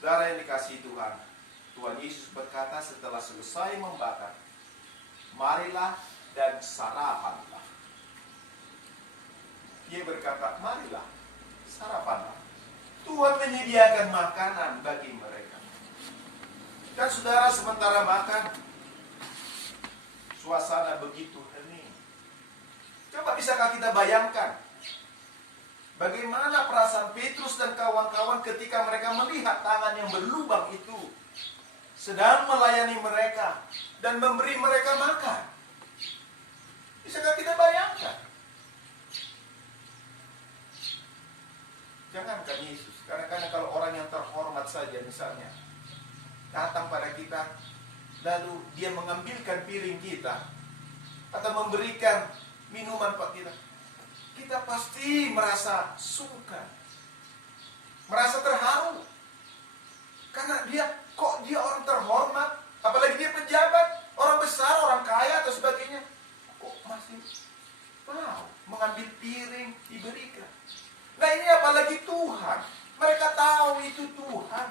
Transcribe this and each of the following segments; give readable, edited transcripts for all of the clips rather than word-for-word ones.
Saudara yang dikasihi Tuhan, Tuhan Yesus berkata setelah selesai membakar, marilah dan sarapanlah. Dia berkata, marilah, sarapanlah. Tuhan menyediakan makanan bagi mereka. Dan saudara sementara makan, suasana begitu hening. Coba bisakah kita bayangkan bagaimana perasaan Petrus dan kawan-kawan ketika mereka melihat tangan yang berlubang itu sedang melayani mereka dan memberi mereka makan. Bisakah kita bayangkan? Jangankan Yesus, kadang-kadang kalau orang yang terhormat saja misalnya datang pada kita, lalu dia mengambilkan piring kita atau memberikan minuman pada kita, kita pasti merasa sungkan, merasa terharu. Karena dia orang terhormat, apalagi dia pejabat, orang besar, orang kaya atau sebagainya, kok masih mengambil piring diberikan. Nah ini apalagi Tuhan. Mereka tahu itu Tuhan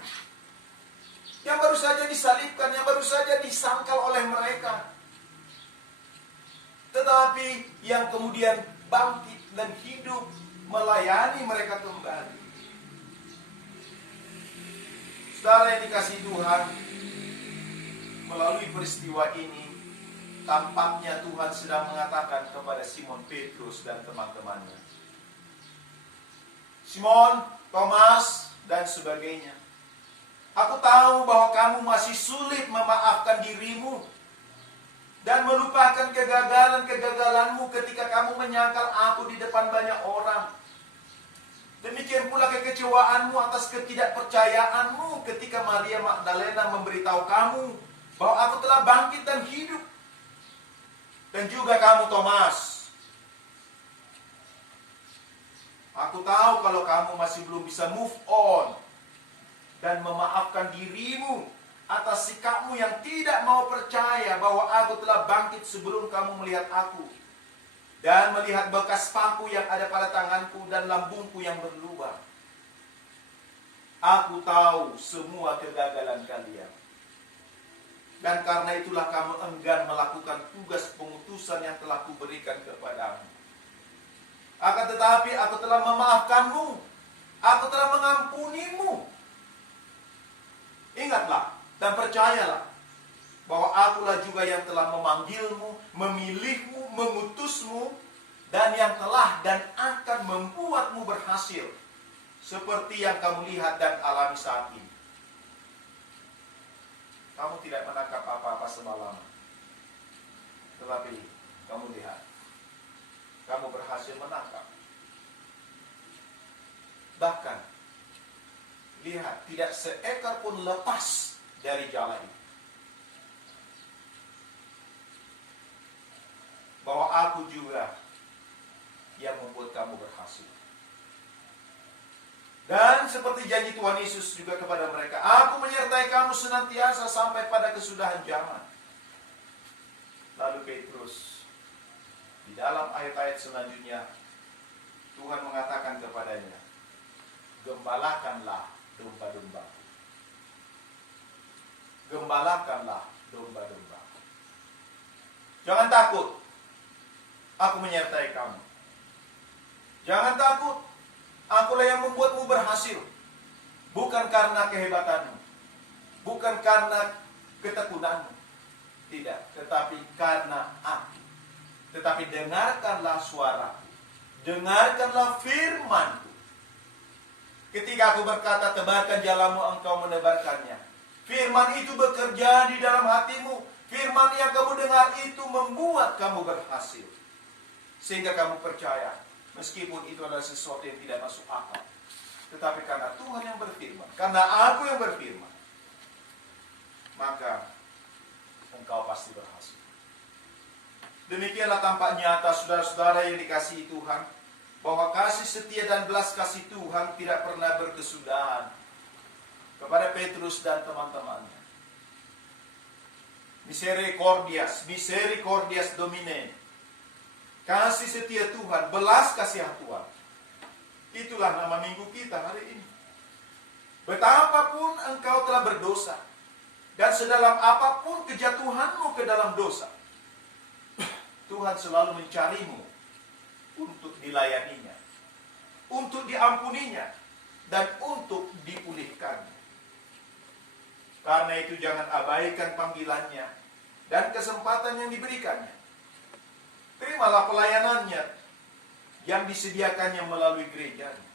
yang baru saja disalibkan, yang baru saja disangkal oleh mereka, tetapi yang kemudian bangkit dan hidup melayani mereka kembali. Saudara yang dikasihi Tuhan, melalui peristiwa ini tampaknya Tuhan sedang mengatakan kepada Simon Petrus dan teman-temannya, Simon, Thomas, dan sebagainya, aku tahu bahwa kamu masih sulit memaafkan dirimu dan melupakan kegagalan-kegagalanmu ketika kamu menyangkal aku di depan banyak orang. Demikian pula kekecewaanmu atas ketidakpercayaanmu ketika Maria Magdalena memberitahu kamu bahwa aku telah bangkit dan hidup. Dan juga kamu Thomas. Aku tahu kalau kamu masih belum bisa move on dan memaafkan dirimu atas sikapmu yang tidak mau percaya bahwa aku telah bangkit sebelum kamu melihat aku dan melihat bekas paku yang ada pada tanganku dan lambungku yang berlubang. Aku tahu semua kegagalan kalian. Dan karena itulah kamu enggan melakukan tugas pengutusan yang telah kuberikan kepadamu. Akan tetapi aku telah memaafkanmu. Aku telah mengampunimu. Ingatlah dan percayalah bahwa akulah juga yang telah memanggilmu, memilihmu, mengutusmu, dan yang telah dan akan membuatmu berhasil seperti yang kamu lihat dan alami saat ini. Kamu tidak menangkap apa-apa semalaman, tetapi kamu lihat, kamu berhasil menangkap. Bahkan lihat, tidak seekor pun lepas dari jala itu. Bahwa aku juga yang membuat kamu berhasil. Dan seperti janji Tuhan Yesus juga kepada mereka, aku menyertai kamu senantiasa sampai pada kesudahan zaman. Lalu Petrus, di dalam ayat-ayat selanjutnya, Tuhan mengatakan kepadanya, gembalakanlah domba-dombaku. Gembalakanlah domba-dombaku. Jangan takut, aku menyertai kamu. Jangan takut, akulah yang membuatmu berhasil. Bukan karena kehebatanmu, bukan karena ketekunanmu, tidak, tetapi karena aku. Tetapi dengarkanlah suaraku, dengarkanlah firmanku. Ketika aku berkata, tebarkan jalamu, engkau menebarkannya. Firman itu bekerja di dalam hatimu. Firman yang kamu dengar itu membuat kamu berhasil. Sehingga kamu percaya, meskipun itu adalah sesuatu yang tidak masuk akal. Tetapi karena Tuhan yang berfirman, karena aku yang berfirman, maka engkau pasti berhasil. Demikianlah tampak nyata saudara-saudara yang dikasihi Tuhan, bahwa kasih setia dan belas kasih Tuhan tidak pernah berkesudahan kepada Petrus dan teman-temannya. Misericordias Domine. Kasih setia Tuhan, belas kasihan Tuhan. Itulah nama minggu kita hari ini. Betapapun engkau telah berdosa, dan sedalam apapun kejatuhanmu ke dalam dosa, Tuhan selalu mencarimu untuk dilayaninya, untuk diampuninya, dan untuk dipulihkannya. Karena itu jangan abaikan panggilannya dan kesempatan yang diberikannya. Terimalah pelayanannya yang disediakannya melalui gerejanya.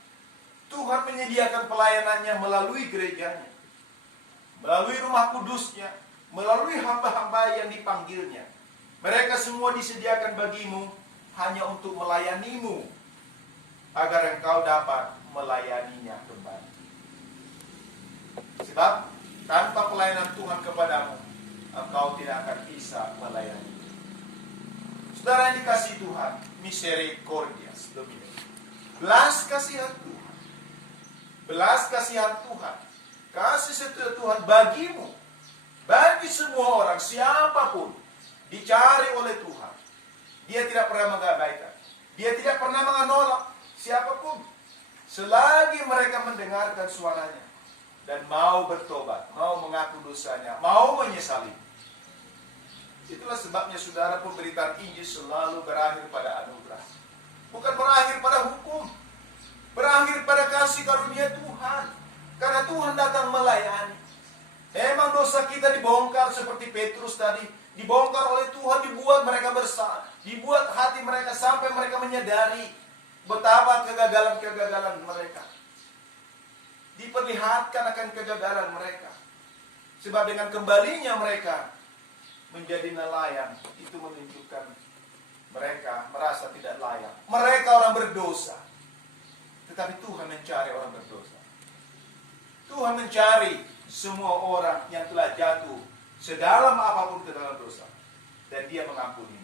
Tuhan menyediakan pelayanannya melalui gerejanya, melalui rumah kudusnya, melalui hamba-hamba yang dipanggilnya. Mereka semua disediakan bagimu hanya untuk melayanimu, agar engkau dapat melayaninya kembali. Sebab tanpa pelayanan Tuhan kepadamu, engkau tidak akan bisa melayani. Saudara yang dikasihi Tuhan, misericordias Domine. Belas kasihan Tuhan. Belas kasihan Tuhan, kasih setia Tuhan bagimu, bagi semua orang, siapapun, dicari oleh Tuhan. Dia tidak pernah mengabaikan, dia tidak pernah menolak siapapun, selagi mereka mendengarkan suaranya, dan mau bertobat, mau mengaku dosanya, mau menyesali. Itulah sebabnya saudara, pemberitaan Injil selalu berakhir pada anugerah, bukan berakhir pada hukum. Berakhir pada kasih karunia Tuhan. Karena Tuhan datang melayani. Memang dosa kita dibongkar seperti Petrus tadi. Dibongkar oleh Tuhan, dibuat mereka bersalah. Dibuat hati mereka sampai mereka menyadari betapa kegagalan-kegagalan mereka. Diperlihatkan akan kegagalan mereka. Sebab dengan kembalinya mereka menjadi nelayan, itu menunjukkan mereka merasa tidak layak. Mereka orang berdosa. Tetapi Tuhan mencari orang berdosa. Tuhan mencari semua orang yang telah jatuh sedalam apapun ke dalam dosa. Dan dia mengampuni,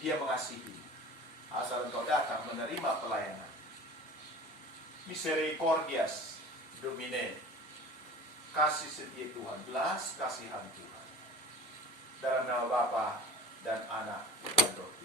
dia mengasihi. Asal engkau datang menerima pelayanan. Misericordias Domine. Kasih setia Tuhan, belas kasihan Tuhan. Dalam nama Bapa dan Anak dan Roh